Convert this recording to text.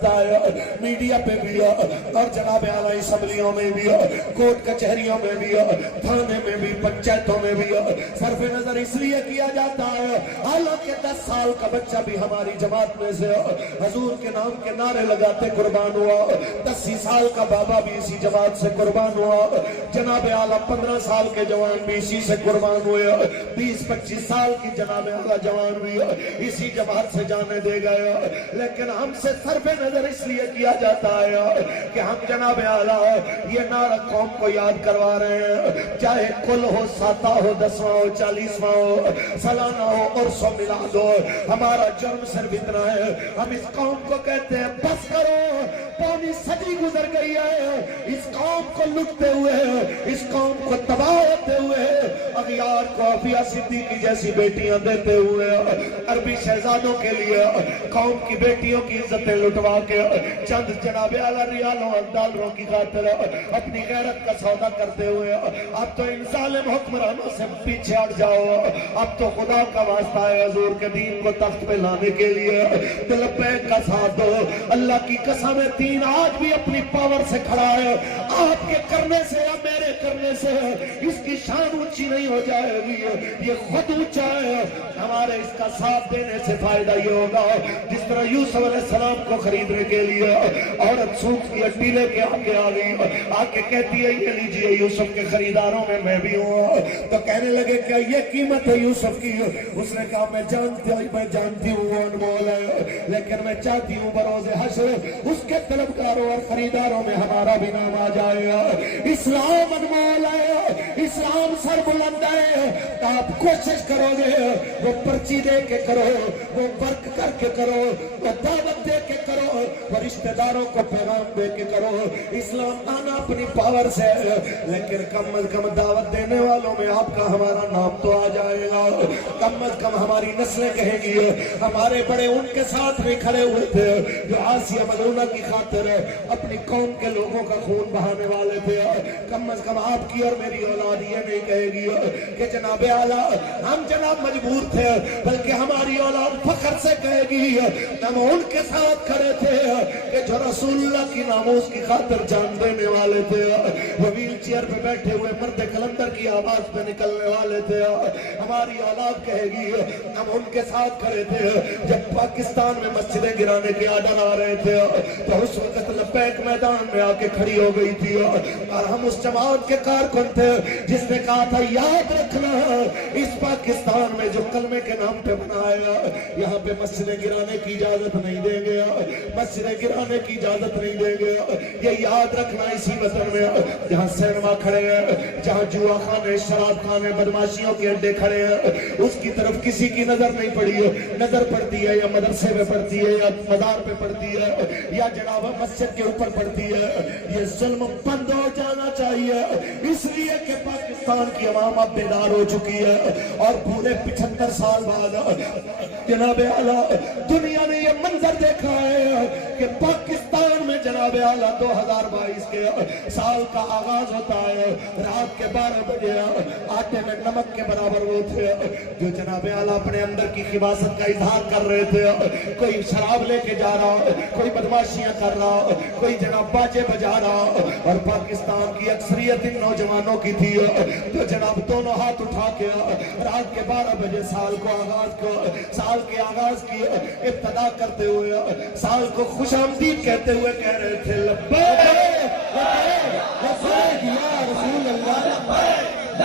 کرتا ہے، میڈیا پہ بھی اور جناب اعلیٰ اسمبلیوں میں بھی، کوٹ کچہریوں میں بھی، تھانے میں بھی، پنچایتوں میں بھی صرف نظر اس لیے کیا جاتا ہے حالانکہ 10 سال کا بچہ بھی ہماری جماعت میں سے حضور کے نام کے نعرے لگاتے قربان ہوا، 10 سال کا بابا بھی اسی جماعت سے قربان ہوا، جناب اعلیٰ 15 سال کے جوان بھی اسی سے قربان ہوئے، 20-25 سال کی جناب اعلیٰ جوان بھی اسی جماعت سے جانے دے گئے، لیکن ہم سے صرف نظر اس لیے کیا جاتا ہے کہ ہم جناب اعلیٰ یہ نعرہ قوم کو یاد کروا رہے ہیں، چاہے کل ہو، ساتہ ہو، 10واں ہو، 40واں ہو، سالانہ ہو، عرس و میلاد ہو، ہمارا جرم صرف اتنا ہے، ہم اس قوم کو کہتے ہیں بس کرو، پونی صدی گزر گئی ہے اس قوم کو لٹتے ہوئے، اس قوم کو تباہ ہوتے ہوئے، اغیار کو عافیہ صدیقی جیسی بیٹیاں دیتے ہوئے، عربی شہزادوں کے لیے قوم کی بیٹیوں کی عزتیں لٹوا کے چند جناب اعلیٰ ریالوں اور ڈالروں کی خاطر اپنی غیرت کا سودا کرتے ہوئے اب تو ان ظالم حکمرانوں سے پیچھے ہٹ جاؤ، اب تو خدا کا واسطہ ہے حضور کے دین کو تخت پہ لانے کے لیے لبیک کا ساتھ دو، اللہ کی قسم ہے دین آج بھی اپنی پاور سے کھڑا ہے، آپ کے کرنے سے یا میرے کرنے سے اس کی شان اونچی نہیں ہو جائے گی، یہ خود اونچا ہے، ہمارے اس کا ساتھ دینے سے فائدہ یہ ہوگا جس طرح یوسف علیہ السلام کو خریدنے کے لیے عورت سوکھ کی ہڈی لے کے آگے آ گئی، آ کے کہتی ہے یہ لیجئے یوسف کے خریداروں میں بھی ہوں، تو کہنے لگے کیا یہ قیمت ہے یوسف کی؟ اس نے کہا میں جانتی ہوں وہ انمول ہے، لیکن میں چاہتی ہوں بروز حشر اس کے طلبکاروں اور خریداروں میں ہمارا بھی نام آ جائے گا، اسلام انمول ہے، اسلام سر بلند ہے، آپ کوشش کرو گے وہ پرچی دے کے کرو، وہ ورک کر کے کرو، وہ دعوت دے کے کرو، وہ رشتہ داروں کو پیغام دے کے کرو، اسلام آنا اپنی پاور سے ہے، لیکن کم از کم دعوت دینے والوں میں آپ کا ہمارا نام تو آ جائے گا، کم از کم ہماری نسلیں کہیں گی ہمارے بڑے ان کے ساتھ نہیں کھڑے ہوئے تھے جو آسیہ ملعونہ کی خاطر اپنی قوم کے لوگوں کا خون بہانے والے تھے، کم از کم آپ کی اور میری اولاد یہ نہیں کہے گی کہ جناب اعلیٰ ہم جناب مجبور تھے، بلکہ ہماری اولاد فخر سے کہے گی ہم ان کے ساتھ کھڑے تھے کہ جو رسول اللہ کی ناموس کی خاطر جان دینے والے تھے، وہ ویل چیئر پہ بیٹھے ہوئے مرد کلندر کی آواز پہ نکلنے والے تھے، ہماری اولاد کہے گی ہم ان کے ساتھ کھڑے تھے جب پاکستان میں مسجدیں گرانے کے آرڈر آ رہے تھے تو اس وقت لبیک میدان میں آ کے کھڑی ہو گئی تھی، اور ہم اس جماعت کے کارکن تھے جس نے کہا تھا یاد رکھنا اس پاکستان میں جو کلمے کے نام پہ بنایا یہاں پہ مسجدیں گرانے کی اجازت نہیں دیں گے، مسجدیں گرانے کی اجازت نہیں دیں گے، یہ یاد رکھنا اسی وطن میں جہاں سینما کھڑے ہیں، جہاں جوا خانے، شراب خانے، بدماشیوں کے اڈے کھڑے ہیں، اس کی طرف کسی کی نظر نہیں پڑی ہے، نظر پڑتی ہے یا مدرسے میں پڑتی ہے یا مزار پہ پڑتی ہے یا جناب مسجد کے اوپر پڑتی ہے، یہ ظلم بند ہو جانا چاہیے، اس لیے کہ پاکستان کی عوام اب بیدار ہو چکی ہے، اور پورے 75 سال بعد جناب اعلیٰ دنیا نے یہ منظر دیکھا ہے کہ پاکستان میں جناب اعلیٰ 2022 کے سال کا آغاز ہوتا ہے، رات کے 12 بجے آٹے میں نمک کے برابر وہ تھے جو جناب اعلیٰ اپنے اندر کی خباثت کا اظہار کر رہے تھے، کوئی شراب لے کے جا رہا، کوئی بدماشیاں کر رہا، کوئی جناب باجے بجا رہا، اور پاکستان کی اکثریت ان نوجوانوں کی تھی جو جناب دونوں ہاتھ اٹھا کے رات کے 12 بجے سال کے آغاز کی ابتدا کرتے ہوئے سال کو خوش آمدید کہتے ہوئے کہہ رہے تھے لبیک لبیک لبیک یا رسول اللہ، لبیک